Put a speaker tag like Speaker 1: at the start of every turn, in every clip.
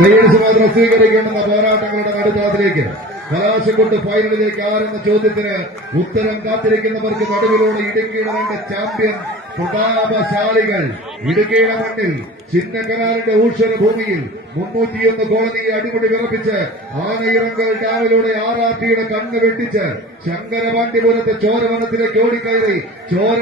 Speaker 1: കൈയടിച്ച് മാത്രം സ്വീകരിക്കേണ്ടുന്ന പോരാട്ടങ്ങളുടെ നടുത്താതിലേക്ക് കലാശക്കൊണ്ട് ഫൈനലിലേക്ക് ആരെന്ന ചോദ്യത്തിന് ഉത്തരം കാത്തിരിക്കുന്നവർക്ക് നടുവിലൂടെ ഇടുക്കിയുടെ രണ്ട് ചാമ്പ്യൻ പ്രതാപശാലികൾ ഇടുക്കിയുടെ മണ്ണിൽ ചിന്നക്കനാലിന്റെ ഊഷര ഭൂമിയിൽ മുന്നൂറ്റിയൊന്ന് കോളനിയെ അടിമുടി വിറപ്പിച്ച് ആനയിറങ്കൽ ഡാമിലൂടെ ടിയുടെ കണ്ണ് വെട്ടിച്ച് ശങ്കരപാണ്ഡ്യപുരത്തെ ചോരവനത്തിലേക്ക് ഓടിക്കയറി. ചോര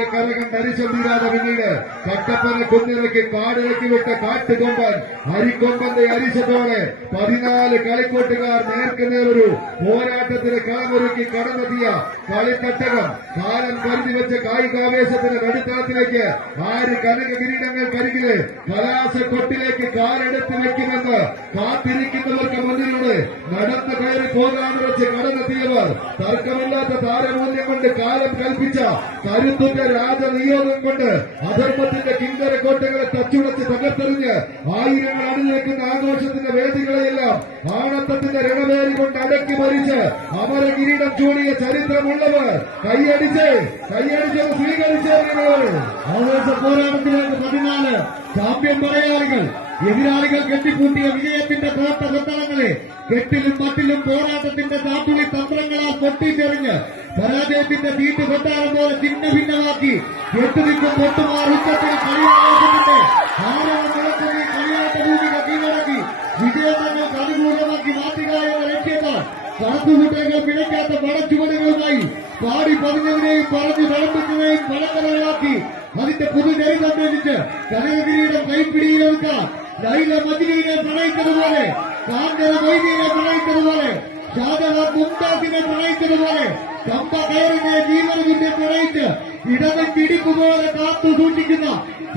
Speaker 1: അരിശം തീരാതെ പിന്നീട് കട്ടപ്പന കുന്നിറക്കി കാടിറക്കി വിട്ട കാട്ടുകൊമ്പൻ അരിക്കൊമ്പന്റെ അരിശത്തോടെ പതിനാല് കളിക്കോട്ടുകാർ നേർക്ക് നേരൊരു പോരാട്ടത്തിന് കളമൊരുക്കി കടന്നെത്തിയ കളിത്തട്ടകം കാലം കരുതി വെച്ച കായികാവേശത്തിന്റെ നടുത്തളത്തിലേക്ക് ആര് കനക കിരീടങ്ങൾ കരികിൽ കലാശക്കൊട്ടിലേക്ക് കാലെടുത്ത് വെക്കുമെന്ന് കാത്തിരിക്കുന്നവർക്ക് മുന്നിലൂടെ നടന്നു കയറി പോകാനുറച്ച് കടന്നെത്തിയവർ. തർക്കമില്ലാത്ത താരമൂല്യം കൊണ്ട് കാലം കൽപ്പിച്ച കരുത്തുറ്റ രാജനിയോഗം കൊണ്ട് അധർമ്മത്തിന്റെ കിങ്കര കോട്ടകളെ തച്ചുടച്ച് തകർത്തെറിഞ്ഞ് ആയിരങ്ങൾ അണിനിൽക്കുന്ന ആഘോഷത്തിന്റെ വേദികളെയെല്ലാം ആണത്തത്തിന്റെ രണവേരി കൊണ്ട് അടക്കി മരിച്ച് അമര കിരീടം ചൂടിയ ചരിത്രമുള്ളവർ കൈയടിച്ച് കൈയടിച്ച് സ്വീകരിച്ചവർ
Speaker 2: ആവേശ പോരാട്ടത്തിലേക്ക് പതിനാല് ചാമ്പ്യൻ മലയാളികൾ എതിരാളികൾ കെട്ടിക്കൂട്ടിയ വിജയത്തിന്റെ തോട്ട കൊത്തളങ്ങളെ കെട്ടിലും മട്ടിലും പോരാട്ടത്തിന്റെ താത്തുളി തന്ത്രങ്ങളാൽ പൊട്ടിച്ചെറിഞ്ഞ് പരാജയത്തിന്റെ തീറ്റ് കൊട്ടാരം പോലെ ഭിന്ന ഭിന്നമാക്കി കെട്ടുനിൽക്കും പൊട്ടുമാർ ഉച്ചത്തിൽ കളിയാട്ടത്തിന്റെ ആരവം മുഴക്കുന്ന ഈ കളിയാട്ട ഭൂമിക കീഴടക്കി വിജയം തങ്ങൾക്ക് അനുകൂലമാക്കി മാറ്റുക ലക്ഷ്യത്താൽ കാത്തുകൂട്ടങ്ങൾ പിഴയ്ക്കാത്ത പടച്ചുവടുകളുമായി പാടി പതിഞ്ഞതിനെയും പറഞ്ഞു തളപ്പിച്ചതിനെയും പലകലകളാക്കി അതിന്റെ പുതുചരിതം രചിച്ച് കനകഗിരിയുടെ കൈപ്പിടിയിലെടുക്കാൻ ലൈല മജിലിനെ പ്രണയിച്ചതുപോലെ കാന്തര വൈദ്യനെ പ്രണയിച്ചതുപോലെ ഷാജഹാൻ മുംതാസിനെ പ്രണയിച്ചതുപോലെ കമ്പ കയറിനെ ജീവനകുഞ്ഞെ പ്രണയിച്ച് ഇടവൻ ഇടിക്കുപോലെ കാത്തു സൂക്ഷിക്കുന്ന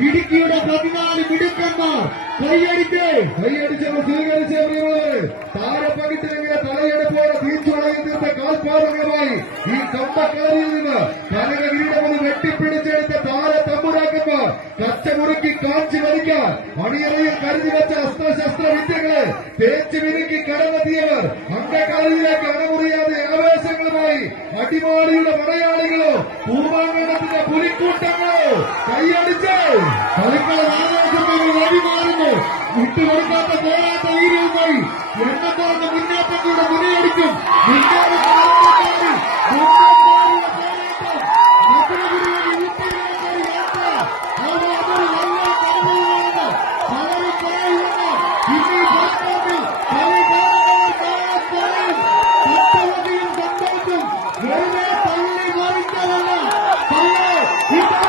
Speaker 2: ഇടുക്കിയുടെ പതിനാല് മിടുക്കന്മാർ. കൈയടിച്ച്
Speaker 1: കൈയടിച്ചവർ സ്വീകരിച്ചവർ താരപ്പകിട്ടിലെങ്ങനെ തലയെടുപ്പോടെ തീർച്ചയായും തീർത്ത ഈ കമ്പക്കാരിയിൽ നിന്ന് കാഞ്ചി വലിക്കാൻ മണിയറയിൽ കരുതി വെച്ച അസ്ത്രശസ്ത്ര വിദ്യകളെ തേച്ച് മിനുക്കി കടന്നെത്തിയവർ അണ്ടക്കാരിയിലേക്ക് അണമുറിയാതെ ആവേശങ്ങളുമായി അടിമാലിയുടെ മലയാളികളോ പൂമാങ്കണത്തിന്റെ പുലിക്കൂട്ടങ്ങളോ കൈയടിച്ച്
Speaker 2: കളിക്കള വഴിമാറുന്നു വിട്ടുകൊടുക്കാത്ത പോരാട്ട വീര്യവുമായി എണ്ണത്തോടെ മുന്നേറ്റം കൂടെ മുന്നേടിക്കും నేనే తల్లి గోవించాలన్నా తల్లి